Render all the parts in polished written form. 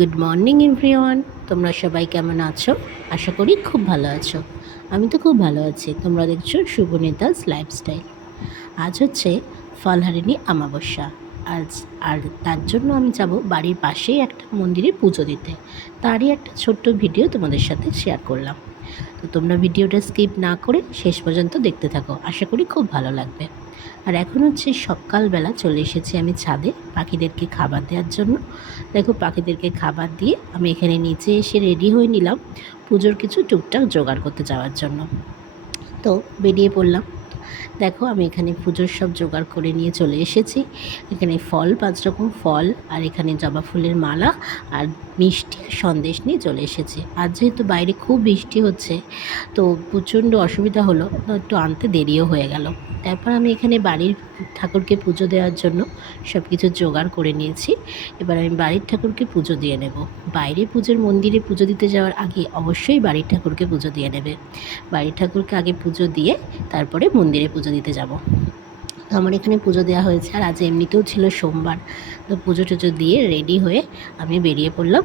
Good morning everyone. তোমরা সবাই কেমন আছো? আশা করি খুব ভালো আছো। আমি তো খুব ভালো আছি। তোমরা দেখছো শুভনীতাস লাইফস্টাইল। আজ হচ্ছে ফলহারিণী অমাবস্যা। আজ আর তার জন্য আমি যাব বাড়ির পাশেই একটা মন্দিরে পুজো দিতে। তারই একটা ছোট্ট ভিডিও তোমাদের সাথে শেয়ার করলাম। তো তোমরা ভিডিওটা স্কিপ না করে শেষ পর্যন্ত দেখতে থাকো, আশা করি খুব ভালো লাগবে। আর এখন হচ্ছে সকালবেলা চলে এসেছি আমি ছাদে পাখিদেরকে খাবার দেওয়ার জন্য। দেখো পাখিদেরকে খাবার দিয়ে আমি এখানে নিচে এসে রেডি হয়ে নিলাম পুজোর কিছু টুকটাক জোগাড় করতে যাওয়ার জন্য। তো বেরিয়ে পড়লাম। দেখো আমি এখানে পুজোর সব জোগাড় করে নিয়ে চলে এসেছি। এখানে ফল, 5 রকম ফল, আর এখানে জবা ফুলের মালা আর মিষ্টি আর সন্দেশ নিয়ে চলে এসেছি। আর যেহেতু বাইরে খুব বৃষ্টি হচ্ছে, তো প্রচণ্ড অসুবিধা হলো, তো একটু আনতে দেরিও হয়ে গেল। তারপর আমি এখানে বাড়ির ঠাকুরকে পুজো দেওয়ার জন্য সব কিছু জোগাড় করে নিয়েছি। এবার আমি বাড়ির ঠাকুরকে পুজো দিয়ে নেব। বাইরে পুজোর মন্দিরে পুজো দিতে যাওয়ার আগে অবশ্যই বাড়ির ঠাকুরকে পুজো দিয়ে নেবে। বাড়ির ঠাকুরকে আগে পুজো দিয়ে তারপরে মন্দিরে পুজো দিতে যাব। তো আমার এখানে পুজো দেওয়া হয়েছে, আর আজ এমনিতেও ছিল সোমবার। তো পুজো টুজো দিয়ে রেডি হয়ে আমি বেরিয়ে পড়লাম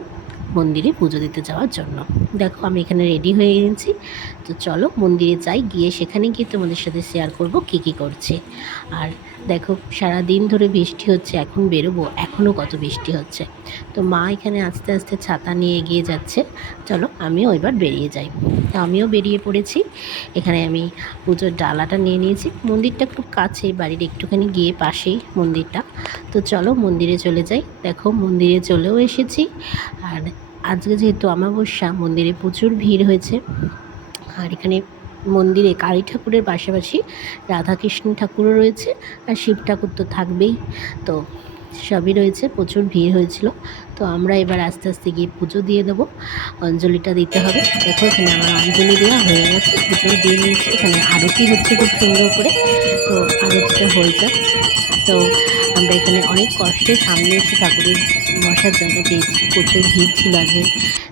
মন্দিরে পুজো দিতে যাওয়ার জন্য। দেখো আমি এখানে রেডি হয়ে গেছি। তো চলো মন্দিরে যাই, গিয়ে সেখানে গিয়ে তোমাদের সাথে শেয়ার করব কী করছি। আর দেখো সারা দিন ধরে বৃষ্টি হচ্ছে, এখন বেরোবো, এখনও কত বৃষ্টি হচ্ছে। তো মা এখানে আস্তে আস্তে ছাতা নিয়ে এগিয়ে যাচ্ছে। চলো আমিও এবার বেরিয়ে যাই। তো আমিও বেরিয়ে পড়েছি। এখানে আমি পুজোর ডালাটা নিয়ে নিয়েছি। মন্দিরটা খুব কাছেই, বাড়ির একটুখানি গিয়ে পাশেই মন্দিরটা। তো চলো মন্দিরে চলে যাই। দেখো মন্দিরে চলেও এসেছি। আর আজকে যেহেতু অমাবস্যা, মন্দিরে প্রচুর ভিড় হয়েছে। আর এখানে মন্দিরে কালী ঠাকুরের পাশাপাশি রাধাকৃষ্ণ ঠাকুরও রয়েছে, আর শিব ঠাকুর তো থাকবেই। তো সবই রয়েছে, প্রচুর ভিড় হয়েছিল। তো আমরা এবার আস্তে আস্তে গিয়ে পুজো দিয়ে দেবো। অঞ্জলিটা দিতে হবে। দেখো এখানে আমার অঞ্জলি দেওয়া হয়ে গেছে, পুজো দিয়ে নিয়েছি। এখানে আরতি হচ্ছে খুব সুন্দর করে। তো আরতিটা হয়ে যায়। তো আমরা এখানে অনেক কষ্টে সামনে এসে ঠাকুরের বসার জায়গা পেয়েছি, প্রচুর ভিড় ছিল আগে।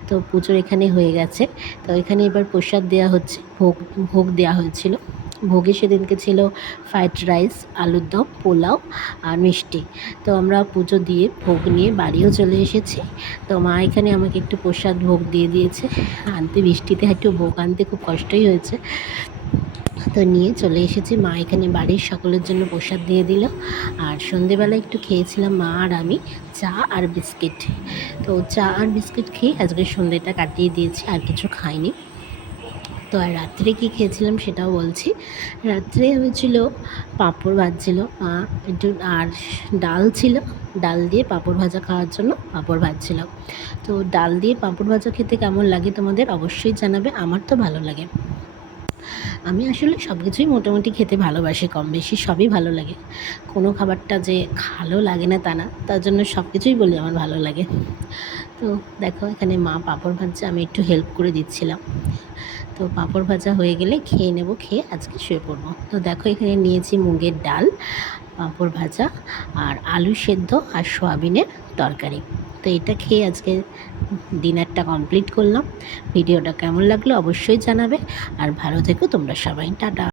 তো পুজোর এখানে হয়ে গেছে। তো এখানে এবার প্রসাদ দেওয়া হচ্ছে, ভোগ দেওয়া হয়েছিল। ভোগে সেদিনকে ছিল ফ্রাইড রাইস, আলুর দম, পোলাও আর মিষ্টি। তো আমরা পুজো দিয়ে ভোগ নিয়ে বাড়িও চলে এসেছি। তো মা এখানে আমাকে একটু প্রসাদ ভোগ দিয়ে দিয়েছে। আনতে বৃষ্টিতে একটু ভোগ আনতে খুব কষ্টই হয়েছে। তো নিয়ে চলে এসেছি। মা এখানে বাড়ির সকলের জন্য প্রসাদ দিয়ে দিল। আর সন্ধেবেলা একটু খেয়েছিলাম মা আর আমি চা আর বিস্কিট। তো চা আর বিস্কিট খেয়ে আজকে সন্ধেটা কাটিয়ে দিয়েছি, আর কিছু খাইনি। তো আর রাত্রে কী খেয়েছিলাম সেটাও বলছি। রাত্রে হয়েছিল পাঁপড় ভাজছিল মা একটু, আর ডাল ছিল। ডাল দিয়ে পাঁপড় ভাজা খাওয়ার জন্য পাঁপড় ভাজছিল। তো ডাল দিয়ে পাঁপড় ভাজা খেতে কেমন লাগে তোমাদের অবশ্যই জানাবে। আমার তো ভালো লাগে। আমি আসলে সব কিছুই মোটামুটি খেতে ভালোবাসি, কম বেশি সবই ভালো লাগে। কোনো খাবারটা যে ভালো লাগে না তা না, তার জন্য সব কিছুই বলি আমার ভালো লাগে। তো দেখো এখানে মা পাঁপড় ভাজছে, আমি একটু হেল্প করে দিচ্ছিলাম। তো পাঁপড় ভাজা হয়ে গেলে খেয়ে নেব, খেয়ে আজকে শুয়ে পড়বো। তো দেখো এখানে নিয়েছি মুগের ডাল, পাঁপড় ভাজা আর আলু সেদ্ধ আর সয়াবিনের তরকারি। তো এটা খেয়ে আজকে ডিনারটা কমপ্লিট করলাম। ভিডিওটা কেমন লাগলো অবশ্যই জানাবে। আর ভালো থেকো তোমরা সবাই। টাটা।